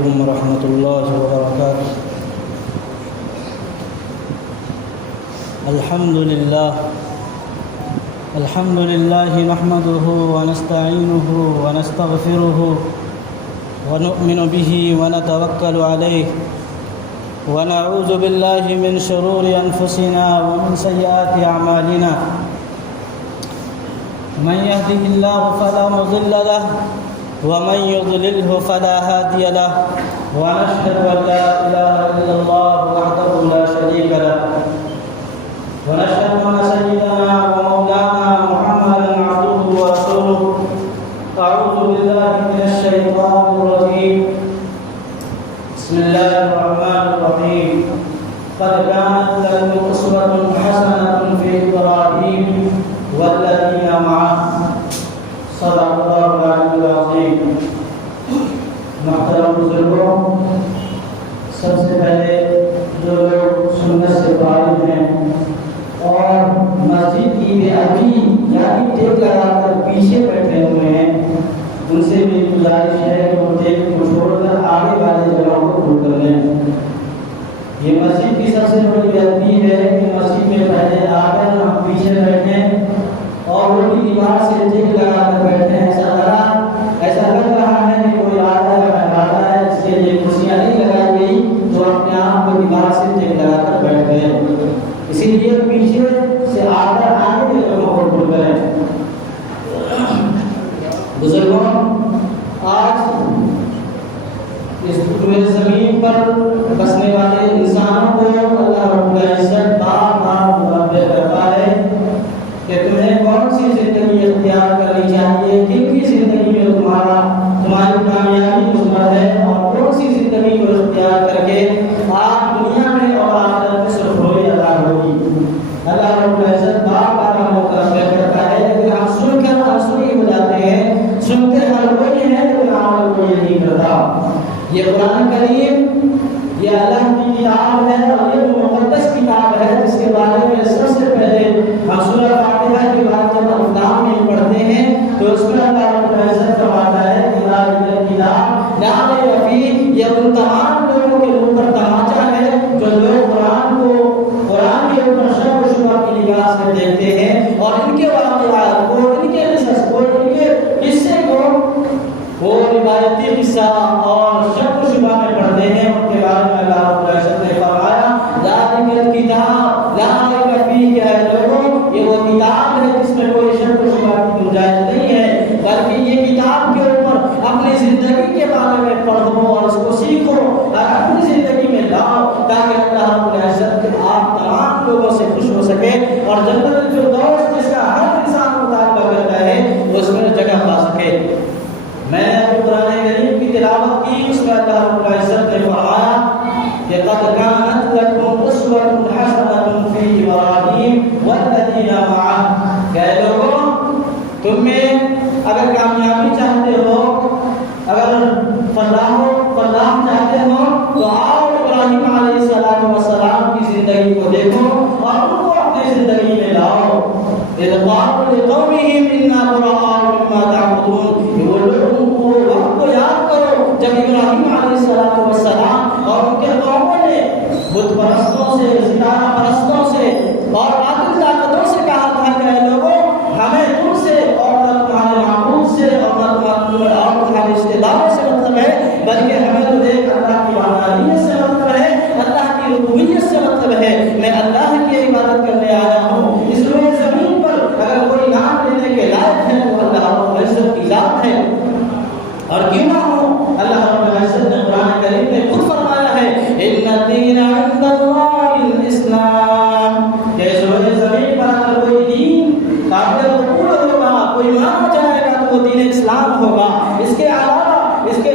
عليكم ورحمة الله وبركاته. الحمد لله نحمده ونستعينه ونستغفره ونؤمن به ونتوكل عليه ونعوذ بالله من شرور أنفسنا ومن سيئات أعمالنا. من يهده الله فلا مضل له ومن يضلله فلا هادي له ونشهد أن لا إله إلا الله وحده لا شريك له ونشهد أن سيدنا ومولانا محمدا عبده ورسوله. أعوذ بالله من الشيطان الرجيم. بسم الله الرحمن الرحيم. قد كانت لكم أسوة حسنة في إبراهيم والذين معه. صدق الله العلي العظيم. محترم بزرگوں، سب سے پہلے جو لوگ سنت سے فارغ ہیں اور مسجد کی بے ادبی یعنی ٹیک لگا کر پیچھے بیٹھے ہوئے ہیں، ان سے بھی گزارش ہے کہ وہ ٹیک کو چھوڑ کر آگے والے جگہوں کو پھول کر لیں۔ یہ مسجد کی سب سے بڑی بے ادبی ہے کہ مسجد میں پہلے آ کر ہم پیچھے بیٹھیں اور وہ بھی دیوار سے ٹیک لگا کر بیٹھے ہیں۔ ایسا لگ رہا ہے کہ کوئی آتا ہے بیٹھاتا ہے جس کے لیے کرسیاں نہیں لگائی گئی تو اپنے آپ کو دیوار سے ٹیک لگا کر بیٹھ گئے۔ اسی لیے پیچھے سے آ کر آگے کے لوگوں کو بھول کریں۔ بزرگوں، آج اس پورے زمین پر بسنے والے انسانوں کو اللہ رب العزت بار بار منبہ کرتا ہے کہ تمہیں کون سی زندگی اختیار کرنی چاہیے، کن کی زندگی میں تمہاری کامیابی مثمر ہے اور کون سی زندگی کو اختیار کر کے آپ دنیا میں اور آخرت میں سرخروئی ادا ہوگی۔ اللہ رب العزت بار بار ہمیں منبہ کرتا ہے لیکن ہم سن کر آنسوئی ہو جاتے ہیں، سنتے ہر کوئی ہے لیکن عمل کوئی نہیں کرتا۔ یہ قرآن کریم یہ اللہ کی کتاب ہے اور یہ مقدس کتاب ہے جس کے بارے میں سب سے پہلے ہم سورہ فاتحہ کے بعد جب اقدام میں پڑھتے ہیں تو اس میں اللہ رب العزت فرماتا ہے کہ ذالک الکتاب لا ریب فیہ، یہ ان تمام لوگوں کے اوپر تماچا ہے جو لوگ قرآن کے اوپر شک و شبہ کی نگاہ سے دیکھتے ہیں اور ان کے واقعات کو، ان کے قصص کو، ان کے قصے کو وہ روایتی قصہ اور شک و شبہ میں پڑھتے ہیں۔ ان کے بارے میں اللہ رب العزت نے فرمایا ذالک الکتاب لا ریب فیہ، کہ اے لوگوں یہ وہ کتاب ہے جس میں کوئی شک و شبہ کی گنجائش نہیں ہے، بلکہ یہ کتاب کے اوپر اپنی زندگی کے بارے میں پڑھو اور اس کو سیکھو اور اپنی زندگی میں لاؤ تاکہ اللہ رب العزت آپ تمام لوگوں سے خوش ہو سکے اور جنت الفردوس جس کا ہر انسان مطالبہ کرتا ہے اس میں جگہ پا سکے۔ میں نے ابھی قرآن کریم کی تلاوت کی، اس میں اللہ رب العزت نے فرمایا کہ قد كانت لكم أسوة حسنة في إبراهيم والذين معه، کہ لوگوں تم میں اگر کامیابی چاہتے ہو، اگر فلاح چاہتے ہو تو آؤ ابراہیم علیہ السلام کی زندگی کو دیکھو اور ان کو اپنی زندگی میں لاؤ۔ اذ قالوا لقومهم إنا براء مما تعبدون، وہ لوگوں کو وقت کو یاد کرو جب ابراہیم علیہ السلام اور ان کے قوموں نے بت پرستوں سے، ستارہ پرستوں سے اور باطل طاقتوں سے کہا تھا کہ اے لوگوں ہمیں تم سے اور نہ تمہارے معبود سے اور نہ تمہارے رشتے داروں سے مطلب ہے، بلکہ ہمیں تو ایک اللہ کی وحدانیت سے مطلب ہے، اللہ کی ربوبیت سے مطلب ہے۔ میں اللہ کی عبادت کرنے آیا ہوں۔ اس روئے زمین پر اگر کوئی نام لینے کے لائق ہے تو اللہ رب العزت کی ذات ہے، اور کیوں نہ ہو اللہ رب العزت نے قرآن کریم میں خود فرمایا ہے ان الدین عند اللہ الاسلام، کہ اس روئے زمین پر اگر کوئی دین قابل قبول ہوگا، کوئی مانا جائے گا تو وہ دین اسلام ہوگا۔ اس کے علاوہ اس کے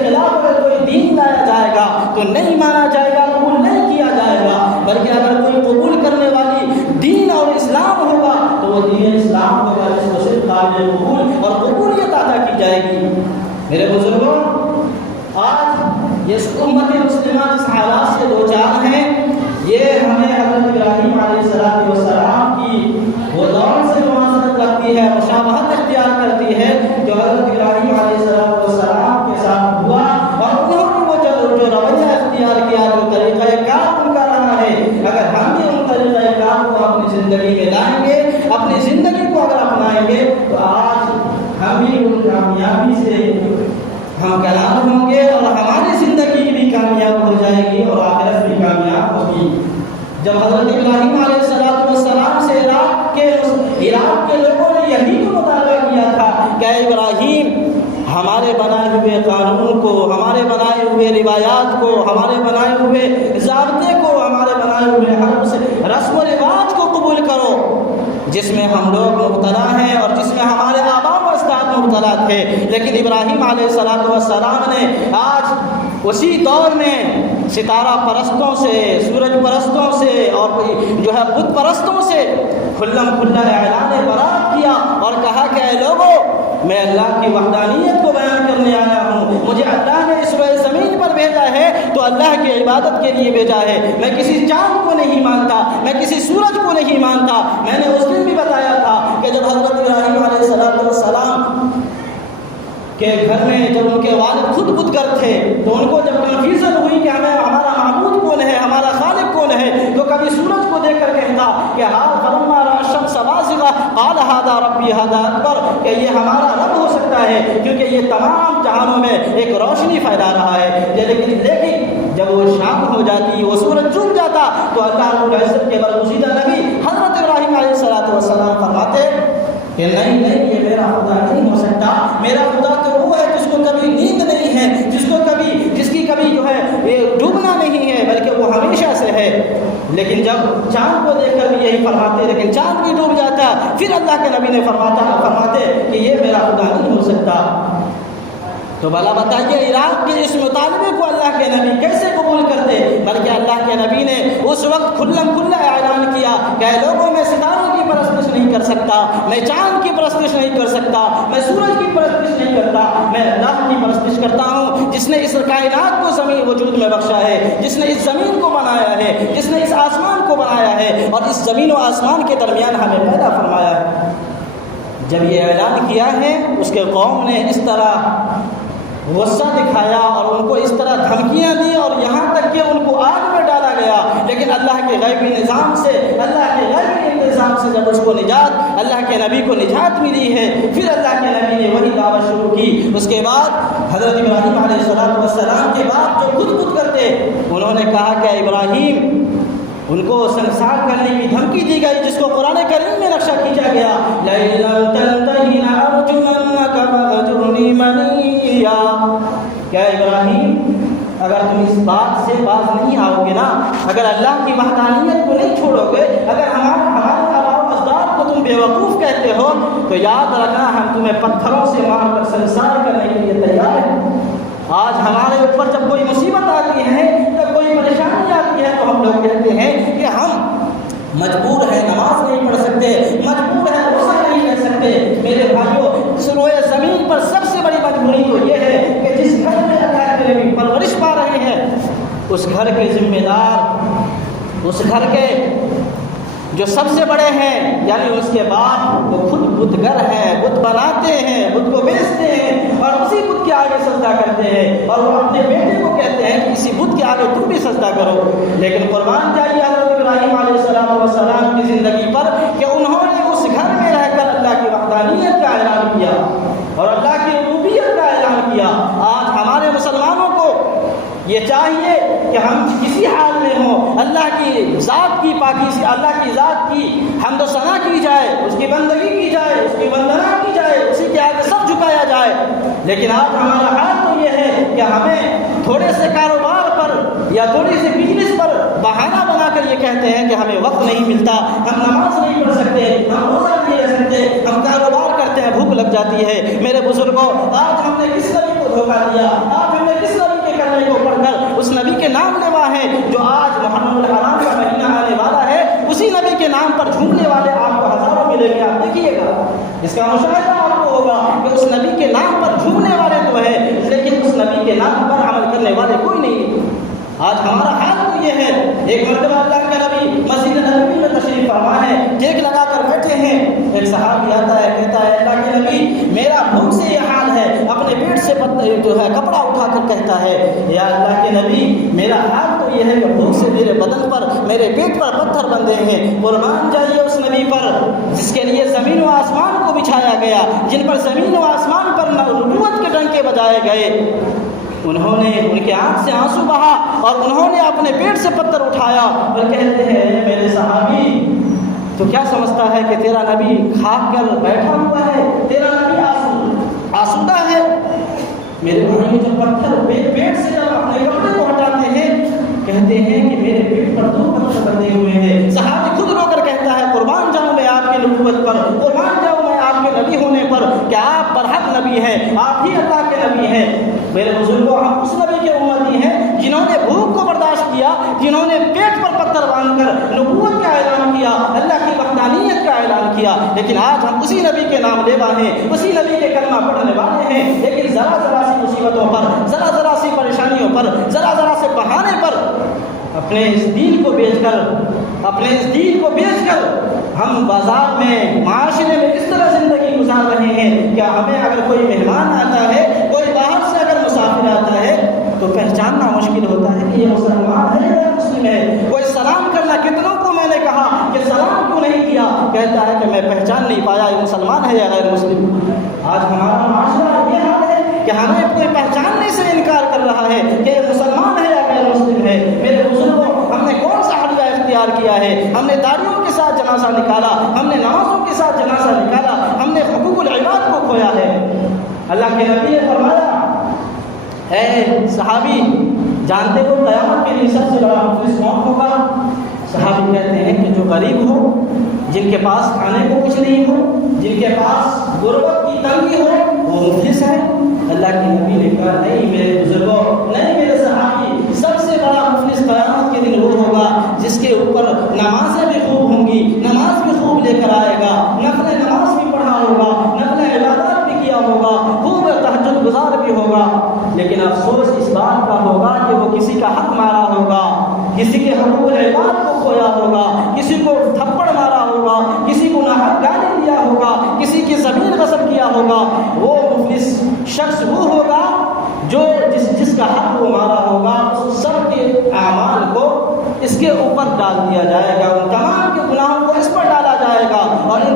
خلاف اگر کوئی دین لایا جائے گا تو نہیں مانا جائے گا، قبول نہیں کیا جائے گا، بلکہ اگر کوئی قبول کرنے والی دین اور اسلام ہوگا تو وہ دین اسلام ہوگا جس کو صرف قابل قبول اور قبولیت عطا کی جائے گی۔ میرے بزرگوں، آج یہ امت مسلمہ جس حالات سے دو چار ہیں، یہ ہمیں حضرت ابراہیم علیہ السلام کی وہ دور سے مماثلت رکھتی ہے، مشابہت اختیار کرتی ہے جو حضرت ابراہیم علیہ السلام کے ساتھ ہوا، اور انہوں اپنی زندگی کو اگر اپنائیں گے تو آج ہم بھی ان کامیابی سے ہم کلام ہوں گے اور ہماری زندگی بھی کامیاب ہو جائے گی اور آخرت بھی کامیاب ہوگی۔ جب حضرت ابراہیم علیہ السلام سے عراق کے لوگوں نے یہی تو مطالبہ کیا تھا کہ اے ابراہیم ہمارے بنائے ہوئے قانون کو، ہمارے بنائے ہوئے روایات کو، ہمارے بنائے ہوئے ضابطے کو، ہمارے بنائے ہوئے رسم و رواج کو قبول کرو جس میں ہم لوگ مبتلا ہیں اور جس میں ہمارے آباء و اجداد مبتلا تھے۔ لیکن ابراہیم علیہ السلام نے آج اسی دور میں ستارہ پرستوں سے، سورج پرستوں سے اور جو ہے بت پرستوں سے کھلم کھلا اعلان برات کیا اور کہا کہ اے لوگوں میں اللہ کی وحدانیت کو بیان کرنے آیا ہوں، مجھے اللہ نے اس روئے زمین پر بھیجا ہے تو اللہ کی عبادت کے لیے بھیجا ہے، میں کسی چاند کو نہیں مانتا، میں کسی سورج کو نہیں مانتا۔ میں نے اس دن بھی بتایا تھا کہ جب حضرت ابراہیم علیہ السلام کہ گھر میں جب ان کے والد خود بتگر تھے تو ان کو جب کنفیوژن ہوئی کہ ہمارا معبود کون ہے، ہمارا خالق کون ہے، تو کبھی سورج کو دیکھ کر کہتا کہ فلما رأى الشمس بازغة قال هذا ربي هذا اکبر، کہ یہ ہمارا رب ہو سکتا ہے کیونکہ یہ تمام جہانوں میں ایک روشنی پھیلا رہا ہے۔ لیکن جب وہ شام ہو جاتی، وہ سورج ڈوب جاتا تو اللہ رب العزت کے برگزیدہ نبی حضرت ابراہیم علیہ السلام فرماتے کہ نہیں یہ میرا خدا نہیں ہو سکتا، میرا خدا تو وہ ہے جس کو کبھی نیند نہیں ہے، جس کی کبھی جو ہے ڈوبنا نہیں ہے بلکہ وہ ہمیشہ سے ہے۔ لیکن جب چاند کو دیکھ کر بھی یہی فرماتے، لیکن چاند بھی ڈوب جاتا، پھر اللہ کے نبی نے فرماتے کہ یہ میرا خدا نہیں ہو سکتا۔ تو بھلا بتائیے عراق کے اس مطالبے کو اللہ کے نبی کیسے قبول کرتے؟ بلکہ اللہ کے نبی نے اس وقت کھلم کھلا اعلان کیا کہ لوگوں میں ستاروں کی پرستش نہیں کر سکتا، میں چاند کی پرستش نہیں کر سکتا، میں سورج کی پرستش نہیں کرتا، میں اللہ کی پرستش کرتا ہوں جس نے اس کائنات کو زمین وجود میں بخشا ہے، جس نے اس زمین کو بنایا ہے، جس نے اس آسمان کو بنایا ہے اور اس زمین و آسمان کے درمیان ہمیں پیدا فرمایا ہے۔ جب یہ اعلان کیا ہے اس کے قوم نے اس طرح غصہ دکھایا اور ان کو اس طرح دھمکیاں دی اور یہاں تک کہ ان کو آگ میں ڈالا گیا، لیکن اللہ کے غیبی نظام سے، اللہ کے غیبی انتظام سے جب اس کو نجات، اللہ کے نبی کو نجات ملی ہے، پھر اللہ کے نبی نے وہی دعوت شروع کی۔ اس کے بعد حضرت ابراہیم علیہ السلام کے بعد جو خود کرتے انہوں نے کہا کہ ابراہیم، ان کو سنسار کرنے کی دھمکی دی گئی جس کو قرآن کریم میں نقشہ کھینچا گیا، لَئِن لَمْ تَنْتَهِ لَأَرْجُمَنَّكَ وَاهْجُرْنِي مَلِيًّا، کیا ابراہیم اگر تم اس بات سے باز نہیں آؤ گے نا، اگر اللہ کی وحدانیت کو نہیں چھوڑو گے، اگر ہمارے آباء و اجداد کو تم بیوقوف کہتے ہو تو یاد رکھنا ہم تمہیں پتھروں سے مار کر سنسار کرنے کے لیے تیار ہیں۔ آج ہمارے اوپر جب کوئی مصیبت آتی ہے، جب کوئی پریشانی آتی ہے تو ہم لوگ کہتے ہیں کہ ہم مجبور ہیں، نماز نہیں پڑھ سکتے، مجبور ہیں، روزہ نہیں رہ سکتے۔ میرے بھائیوں، اس روئے زمین پر سب سے بڑی مجبوری تو یہ ہے کہ جس گھر میں اللہ کے نبی پرورش پا رہے ہیں اس گھر کے ذمہ دار، اس گھر کے جو سب سے بڑے ہیں یعنی اس کے بعد وہ خود بتگر ہیں، بت بناتے ہیں، بت کو بیچتے ہیں اور اسی بت کے آگے سجدہ کرتے ہیں اور وہ اپنے بیٹے کو کہتے ہیں کہ اسی بت کے آگے تم بھی سجدہ کرو۔ لیکن قربان جائیے حضرت ابراہیم علیہ السلام کی زندگی پر کہ انہوں نے اس گھر میں رہ کر اللہ کی وحدانیت کا اعلان کیا اور اللہ کی ربوبیت کا اعلان کیا۔ آج ہمارے مسلمانوں کو یہ چاہیے کہ ہم کسی حال میں ہوں اللہ کی ذات کی پاکی، اللہ کی ذات کی حمد و ثنا کی جائے، اس کی بندگی کی جائے، اس کی وندنا کی جائے، اسی کے آگے سب جھکایا جائے۔ لیکن آج ہمارا حال تو یہ ہے کہ ہمیں تھوڑے سے کاروبار پر یا تھوڑی سی بزنس پر بہانہ بنا کر یہ کہتے ہیں کہ ہمیں وقت نہیں ملتا، ہم نماز نہیں پڑھ سکتے، ہم روزہ نہیں رہ سکتے، ہم کاروبار کرتے ہیں بھوک لگ جاتی ہے۔ میرے بزرگوں، آج ہم نے کس نبی کو دھوکہ دیا، آج ہم نے کس نبی کے کرنے کو پڑھ کر اس نبی کے نام لیوا ہے جو آج محرم الحرام کا مہینہ آنے والا ہے، اسی نبی کے نام پر جھومنے والے آپ کو ہزاروں ملیں گے۔ آپ دیکھیے گا، اس کا مشاہدہ آپ کو ہوگا کہ اس نبی کے نام پر جھومنے والے تو ہیں لیکن اس نبی کے نام پر عمل کرنے والے کوئی نہیں۔ آج ہمارا حال تو یہ ہے۔ ایک مرتبہ اللہ کا نبی مسجد نبوی میں تشریف فرما ہے، ٹیک لگا کر بیٹھے ہیں، ایک صحابی آتا ہے، کہتا ہے اللہ کے نبی میرا بھوک سے یہ حال ہے، اپنے پیٹ سے جو ہے کپڑا اٹھا کر کہتا ہے یا اللہ کے نبی میرا حال تو یہ ہے کہ بھوک سے میرے بدن پر، میرے پیٹ پر پتھر بندھے ہیں۔ قربان جائیے اس نبی پر جس کے لیے گیا، جن پر زمین و آسمان پر نبوت کے ڈنکے بجائے گئے، انہوں نے ان کے آنکھ سے آنسو بہا اور انہوں نے اپنے پیٹ سے پتھر اٹھایا اور کہتے ہیں میرے صحابی تو کیا سمجھتا ہے کہ تیرا نبی کھا کر بیٹھا ہوا ہے، تیرا نبی آسودہ ہے؟ میرے بھائی جو پتھر پیٹ سے جب اپنے کپڑے کو ہٹاتے ہیں کہتے ہیں کہ میرے پیٹ پر 2 پتھر بندھے ہوئے ہیں۔ صحابی خود رو کر کہتا ہے قربان جاؤں میں آپ کی نبوت پر، قربان جاؤں میں آپ کے نبی ہونے پر کہ آپ برحق نبی ہیں، آپ ہی اللہ کے نبی ہیں۔ میرے بزرگوں ہم اس نبی کے امتی ہیں جنہوں نے بھوک کو برداشت کیا، جنہوں نے پیٹ پر پتھر باندھ کر نبوت کا اعلان کیا، اللہ کی وحدانیت کا اعلان کیا، لیکن آج ہم اسی نبی کے نام لیوا ہیں، اسی نبی کے کلمہ پڑھنے والے ہیں، لیکن ذرا ذرا سی مصیبتوں پر، ذرا ذرا سی پریشانیوں پر، ذرا ذرا سے بہانے پر اپنے اس دین کو بیچ کر ہم بازار میں معاشرے میں اس طرح زندگی گزار رہے ہیں۔ کیا ہمیں اگر کوئی مہمان آتا ہے، کوئی باہر سے اگر مسافر آتا ہے تو پہچاننا مشکل ہوتا ہے کہ یہ مسلمان ہے یا مسلم ہے؟ کوئی سلام کرنا، کتنوں کو میں نے کہا کہ سلام کیوں نہیں کیا، کہتا ہے کہ میں پہچان نہیں پایا یہ مسلمان ہے یا غیر مسلم۔ آج ہمارا معاشرہ یہ حال ہے کہ ہمیں کوئی پہچاننے سے انکار کر رہا ہے کہ یہ مسلمان ہے یا غیر مسلم ہے۔ میرے بزرگوں ہم نے کون سا حلیہ اختیار کیا ہے؟ ہم نے داڑھیوں کے ساتھ جنازہ نکالا، ہم نے نمازوں کے ساتھ جنازہ نکالا، ہم نے حقوق العباد کو کھویا ہے۔ اللہ کے نبی نے فرمایا اے صحابی جانتے ہو قیامت کے دن سب سے بڑا مفلس کون ہوگا؟ صحابی کہتے ہیں کہ جو غریب ہو، جن کے پاس کھانے کو کچھ نہیں ہو، جن کے پاس غربت کی تنگی ہو، وہ مفلس ہے۔ اللہ کے نبی نے کہا نہیں میرے بزرگوں، نہیں میرے صحابی، سب سے بڑا مفلس قیامت کے دن وہ ہوگا جس کے اوپر نمازیں بھی خوب ہوں گی، نماز بھی خوب لے کر آئے گا، نفل نماز بھی پڑھا ہوگا، نفل عبادات بھی کیا ہوگا، خوب تہجد گزار بھی ہوگا، لیکن افسوس اس بات کا ہوگا کہ وہ کسی کا حق مارا ہوگا، کسی کے حقوق العباد کو کھویا ہوگا، کسی کو تھپڑ مارا ہوگا، کسی کو ناحق گالی دیا ہوگا، کسی کی زمین غصب کیا ہوگا۔ وہ مفلس شخص وہ ہوگا جو جس کا حق وہ مارا ہوگا، اس سب کے اعمال کو اس کے اوپر ڈال دیا جائے گا، ان تمام کے گناہوں کو اس پر ڈالا جائے گا اور ان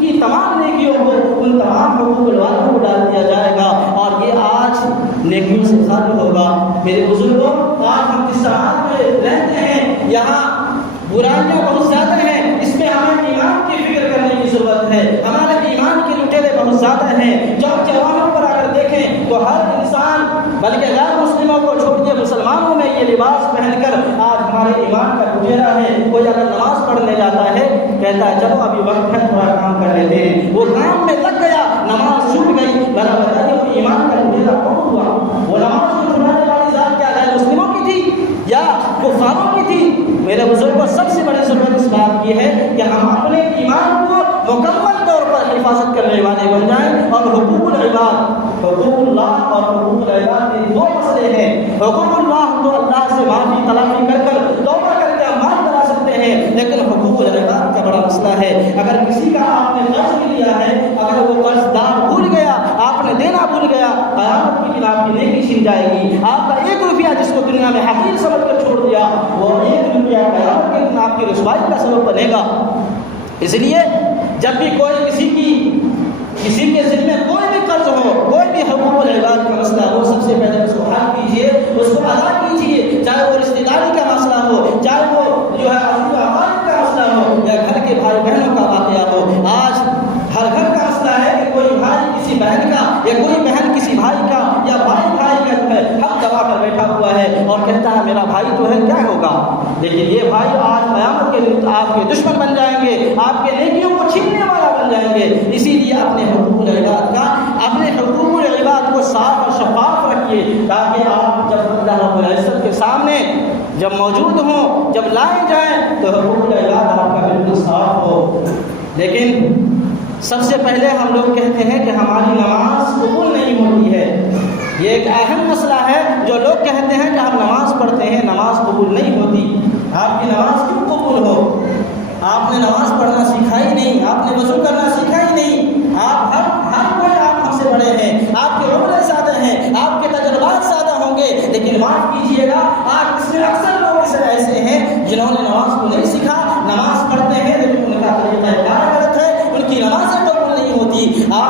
کی تمام نیکیوں کو، ان تمام حقوق العباد کو ڈال دیا جائے گا، اور یہ آج نیکیوں سے خالی ہوگا۔ میرے بزرگوں آج ہم جس سماج میں رہتے ہیں یہاں برائیاں بہت زیادہ ہیں، اس میں ہمیں ایمان کی فکر کرنے کی ضرورت ہے، ہمارے ایمان کے لٹیرے بہت زیادہ ہیں۔ چوک چوراہوں پر اگر دیکھیں تو ہر انسان، بلکہ غیر مسلموں کو چھوڑیے مسلمانوں میں یہ لباس پہن کر آج ہمارے ایمان کا لٹیرا ہے۔ کوئی اگر نماز پڑھنے جاتا ہے کہتا ہے چلو ابھی وقت ہے تھوڑا کام کر لیتے ہیں، وہ کام میں لگ گیا، نماز چھوٹ گئی۔ بھلا بتائیے وہ ایمان کا لٹیرا کون ہوا؟ وہ نماز کو چھوڑنے والی ذات کیا غیر مسلموں کی تھی یا کفاروں کی تھی؟ میرے بزرگوں سب سے بڑی ضرورت اس بات کی ہے کہ ہم اپنے ایمان کو مکمل طور پر حفاظت کرنے والے بن جائیں، اور حقوق العباد، حقوق اللہ اور حقوق العباد میں 2 مسئلے ہیں۔ حقوق اللہ تو اللہ سے معافی تلافی کر توبہ کر کے معاف کرا سکتے ہیں، لیکن حقوق العباد کا بڑا مسئلہ ہے۔ اگر کسی کا آپ نے قرض بھی لیا ہے، اگر وہ قرض دار بھول گیا، آپ نے دینا بھول گیا، قیامت کے دن آپ کی نیکی چھن جائے گی۔ آپ کا 1 روپیہ جس کو دنیا میں حقیر سمجھ کر چھوڑ دیا، وہ 1 روپیہ قیامت کے دن آپ کی رسوائی کا سبب بنے گا۔ اس لیے جب بھی کوئی کسی کے ذمہ کوئی بھی قرض ہو، کوئی بھی حقوق العباد کا مسئلہ ہو، سب سے پہلے اس کو حل کیجیے، اس کو ادا کیجیے، چاہے وہ رشتہ داری کا مسئلہ ہو، چاہے وہ جو ہے عقائد کا مسئلہ ہو، یا گھر کے بھائی بہنوں کا واقعہ ہو۔ آج ہر گھر کا مسئلہ ہے کہ کوئی بھائی کسی بہن کا، یا کوئی بہن کسی بھائی کا، یا بھائی کا جو ہے حق دبا کر بیٹھا ہوا ہے اور کہتا ہے میرا بھائی تو ہے، کیا ہوگا؟ لیکن یہ بھائی آج قیامت کے دن آپ کے دشمن بن جائیں گے، آپ کے نیکیوں کو چھیننے والا بن جائیں گے۔ اسی لیے اپنے حقوق العباد کو صاف اور شفاف رکھیے، تاکہ آپ جب اللہ رب العزت کے سامنے جب موجود ہوں، جب لائے جائیں تو حقوق العباد آپ کا بالکل صاف ہو۔ لیکن سب سے پہلے ہم لوگ کہتے ہیں کہ ہماری نماز قبول نہیں ہوتی ہے۔ یہ ایک اہم مسئلہ ہے، جو لوگ کہتے ہیں کہ ہم نماز پڑھتے ہیں، نماز قبول نہیں ہوتی۔ آپ کی نماز کیوں قبول ہو؟ آپ نے نماز پڑھنا سیکھا ہی نہیں، آپ نے وضو کرنا سیکھا ہی نہیں۔ آپ ہر کوئی آپ ہم سے بڑے ہیں، آپ کی عمریں زیادہ ہیں، آپ کے تجربات زیادہ ہوں گے، لیکن معاف کیجیے گا آپ اس میں اکثر لوگ ایسے ہیں جنہوں نے نماز کو نہیں سیکھا، نماز پڑھتے ہیں لیکن ان کا طریقہ کار غلط ہے، ان کی نمازیں قبول نہیں ہوتی۔ آپ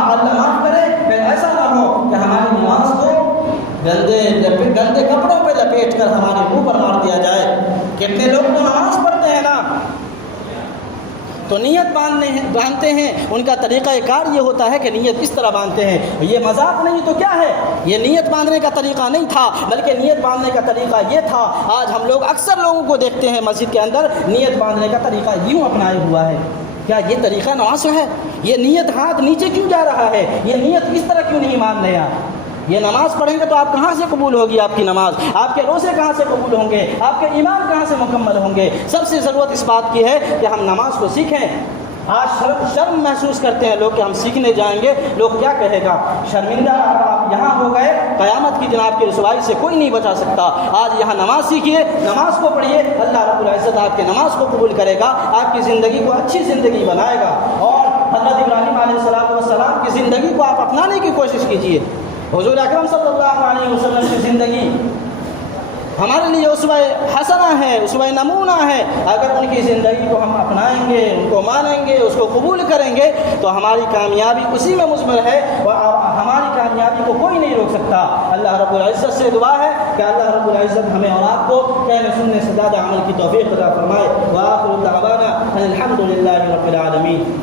گندے کپڑوں پہ لپیٹ کر ہمارے منہ پر مار دیا جائے. کتنے لوگ تو نماز پڑھتے ہیں نا تو نیت باندھتے ہیں، ان کا طریقہ کار یہ ہوتا ہے کہ نیت اس طرح باندھتے ہیں. یہ مذاق نہیں تو کیا ہے، یہ نیت باندھنے کا طریقہ نہیں تھا، بلکہ نیت باندھنے کا طریقہ یہ تھا. آج ہم لوگ اکثر لوگوں کو دیکھتے ہیں مسجد کے اندر نیت باندھنے کا طریقہ یوں اپنائے ہوا ہے. کیا یہ طریقہ نماز ہے؟ یہ نیت ہاتھ نیچے کیوں جا رہا ہے؟ یہ نیت اس طرح کیوں نہیں مان لیا؟ یہ نماز پڑھیں گے تو آپ کہاں سے قبول ہوگی آپ کی نماز؟ آپ کے روزے کہاں سے قبول ہوں گے؟ آپ کے ایمان کہاں سے مکمل ہوں گے؟ سب سے ضرورت اس بات کی ہے کہ ہم نماز کو سیکھیں. آج شرم محسوس کرتے ہیں لوگ کہ ہم سیکھنے جائیں گے، لوگ کیا کہے گا؟ شرمندہ اگر آپ یہاں ہو گئے قیامت کی جناب کی رسوائی سے کوئی نہیں بچا سکتا. آج یہاں نماز سیکھیے، نماز کو پڑھیے، اللہ رب العزت آپ کی نماز کو قبول کرے گا، آپ کی زندگی کو اچھی زندگی بنائے گا. اور حضرت ابراہیم علیہ السلام کی زندگی کو آپ اپنانے کی کوشش کیجیے. حضور اکرم صلی اللہ علیہ وسلم کی زندگی ہمارے لیے اسوہ حسنہ ہے، اسوہ نمونہ ہے. اگر ان کی زندگی کو ہم اپنائیں گے، ان کو مانیں گے، اس کو قبول کریں گے تو ہماری کامیابی اسی میں مضمر ہے اور ہماری کامیابی کو کوئی نہیں روک سکتا. اللہ رب العزت سے دعا ہے کہ اللہ رب العزت ہمیں اور آپ کو کہنے سننے سے زیادہ عمل کی توفیق عطا فرمائے. وآخر دعوانا ان الحمد للہ رب العالمین.